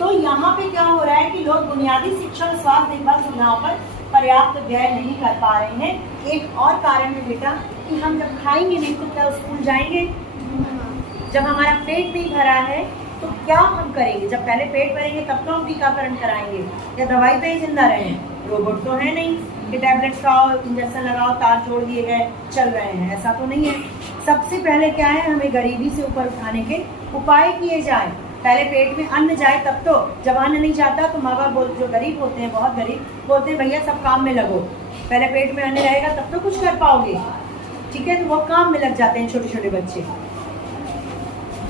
तो यहाँ पे क्या हो रहा है कि लोग बुनियादी शिक्षा और स्वास्थ्य देखभाल सुविधाओं पर पर्याप्त व्यय नहीं कर पा रहे हैं। एक और कारण है बेटा कि हम जब खाएंगे नहीं तो क्या स्कूल जाएंगे? जब हमारा पेट नहीं भरा है तो क्या हम करेंगे? जब पहले पेट भरेंगे तब तो हम टीकाकरण कराएंगे या दवाई पे ही जिंदा रहें। रोबोट तो है नहीं कि टैबलेट्स खाओ, इंजेक्शन लगाओ, तार जोड़ दिए गए चल रहे हैं, ऐसा तो नहीं है। सबसे पहले क्या है, हमें गरीबी से ऊपर उठाने के उपाय किए जाए। पहले पेट में अन्न जाए तब तो। जब अन्न नहीं जाता तो माँ बाप जो गरीब होते हैं, बहुत गरीब, बोलते हैं भैया सब काम में लगो, पहले पेट में अन्न रहेगा तब तो कुछ कर पाओगे, ठीक है? तो वो काम में लग जाते हैं छोटे छोटे बच्चे।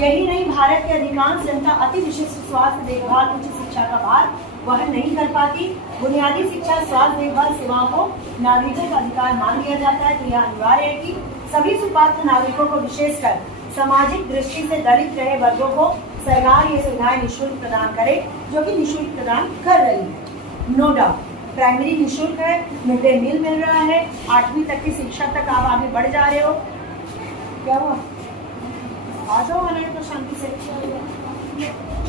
यही नहीं, भारत के अधिकांश जनता अति विशिष्ट स्वास्थ्य देखभाल उच्च शिक्षा का भार वहन नहीं कर पाती। बुनियादी शिक्षा स्वास्थ्य देखभाल सेवाओं को नागरिकों का अधिकार मान लिया जाता है। तो यह अनिवार्य है कि सभी सुपात्र नागरिकों को, विशेषकर सामाजिक दृष्टि से दलित रहे वर्गों को सरकार ये सुविधाएं निःशुल्क प्रदान करे, जो कि निःशुल्क प्रदान कर रही है। नो डाउट प्राइमरी निःशुल्क है, मिड डे मील मिल रहा है, 8वीं तक की शिक्षा तक आप आगे बढ़ जा रहे हो। क्या हुआ? आ जाओ तो शांति से।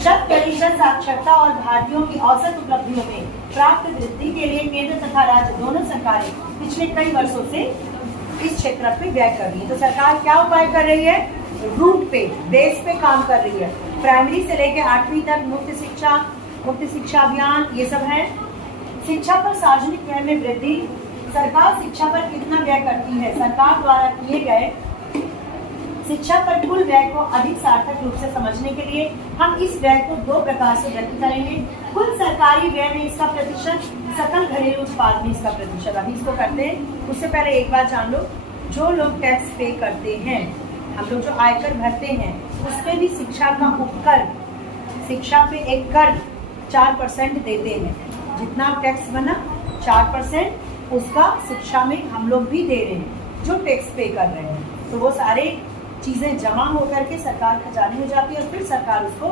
100% साक्षरता और भारतीयों की औसत उपलब्धियों में प्राप्त वृद्धि के लिए केंद्र तथा राज्य दोनों सरकारें पिछले कई वर्षों से इस क्षेत्र पे व्यय कर रही है। तो सरकार क्या उपाय कर रही है? रूट पे, बेस पे काम कर रही है। प्राइमरी से लेकर 8वीं तक मुफ्त शिक्षा अभियान, ये सब है। शिक्षा पर सार्वजनिक व्यय में वृद्धि। सरकार शिक्षा पर कितना व्यय करती है? सरकार द्वारा किए गए शिक्षा पर कुल व्यय को अधिक सार्थक रूप से समझने के लिए हम इस व्यय को 2 प्रकार से व्यक्त करेंगे। कुल सरकारी व्यय में इसका प्रतिशत, सकल घरेलू उत्पाद में इसका प्रतिशत। अभी इसको करते हैं, उससे पहले एक बात जान लो, जो लोग टैक्स पे करते हैं, हम लोग जो आयकर भरते हैं, उसपे भी शिक्षा का उपकर, शिक्षा पे एक कर 4% देते हैं। जितना टैक्स बना 4% उसका शिक्षा में हम लोग भी दे रहे हैं, जो टैक्स पे कर रहे हैं। तो वो सारे चीज़ें जमा होकर के सरकार खजाने में जाती है और फिर सरकार उसको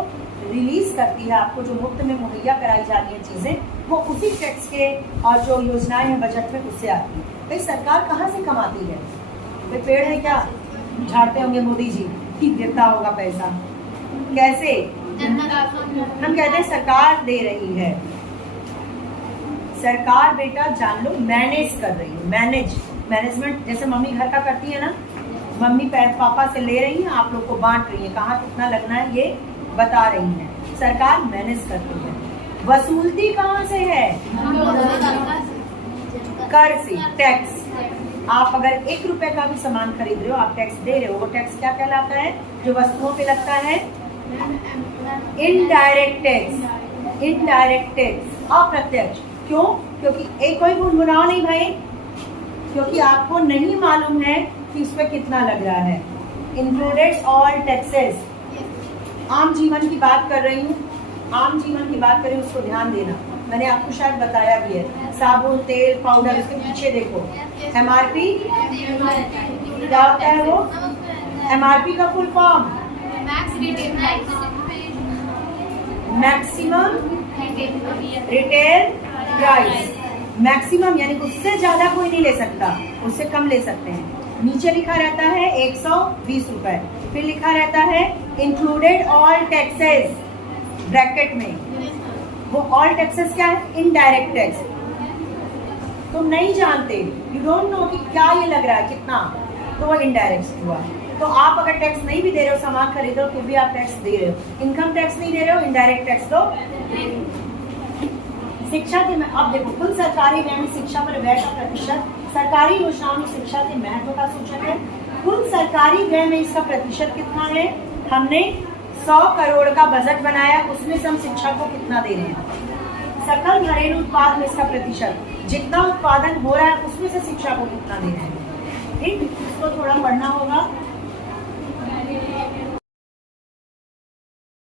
रिलीज करती है। आपको जो मुफ्त में मुहैया कराई जा रही है चीज़ें, वो उसी टैक्स के और जो योजनाएं हैं बजट में, उससे आती है। भाई सरकार कहाँ से कमाती है? भाई पेड़ है क्या झाड़ते होंगे मोदी जी कि गिरता होगा पैसा? कैसे? हम कहते हैं सरकार दे रही है। सरकार बेटा जान लो मैनेज कर रही है। मैनेजमेंट जैसे मम्मी घर का करती है ना, मम्मी पापा से ले रही है, आप लोग को बांट रही है, कहाँ कितना लगना है ये बता रही है। सरकार मैनेज करती है। वसूलती कहाँ से है? कर से, टैक्स। आप अगर 1 रुपए का भी सामान खरीद रहे हो, आप टैक्स दे रहे हो, वो टैक्स क्या कहलाता है? जो वस्तुओं पे लगता है इनडायरेक्ट टैक्स। इनडायरेक्ट टैक्स अप्रत्यक्ष। क्यों? क्योंकि एक कोई गुनगुनाओ नहीं भाई, क्योंकि आपको नहीं मालूम है कि इस पे कितना लग रहा है। Included all taxes. आम जीवन की बात कर रही हूँ, आम जीवन की बात करें, उसको ध्यान देना। मैंने आपको शायद बताया भी है, साबुन, तेल, पाउडर, उसके पीछे देखो MRP क्या होता है? वो MRP का full form maximum retail price. Maximum यानी उससे ज्यादा कोई नहीं ले सकता, उससे कम ले सकते हैं। नीचे लिखा रहता है 120 रुपए, फिर लिखा रहता है इंक्लूडेड ऑल टैक्सेस ब्रैकेट में। वो ऑल टैक्सेस क्या है? Indirect tax. तुम नहीं जानते, यू डोंट नो कि क्या ये लग रहा है कितना, तो वो इनडायरेक्ट हुआ। तो आप अगर टैक्स नहीं भी दे रहे हो, सामान खरीद रहे हो, तो भी आप टैक्स दे रहे हो। इनकम टैक्स नहीं दे रहे हो, इनडायरेक्ट टैक्स दो। शिक्षा के, अब देखो, कुल सरकारी व्यय में शिक्षा पर व्यय का प्रतिशत सरकारी योजनाओं में शिक्षा के महत्व का सूचक है। कुल सरकारी व्यय में इसका प्रतिशत कितना है? हमने 100 करोड़ का बजट बनाया, उसमें से हम शिक्षा को कितना दे रहे हैं? सकल घरेलू उत्पाद में इसका प्रतिशत, जितना उत्पादन हो रहा है उसमें से शिक्षा को कितना दे रहे हैं। ठीक, इसको थोड़ा पढ़ना होगा।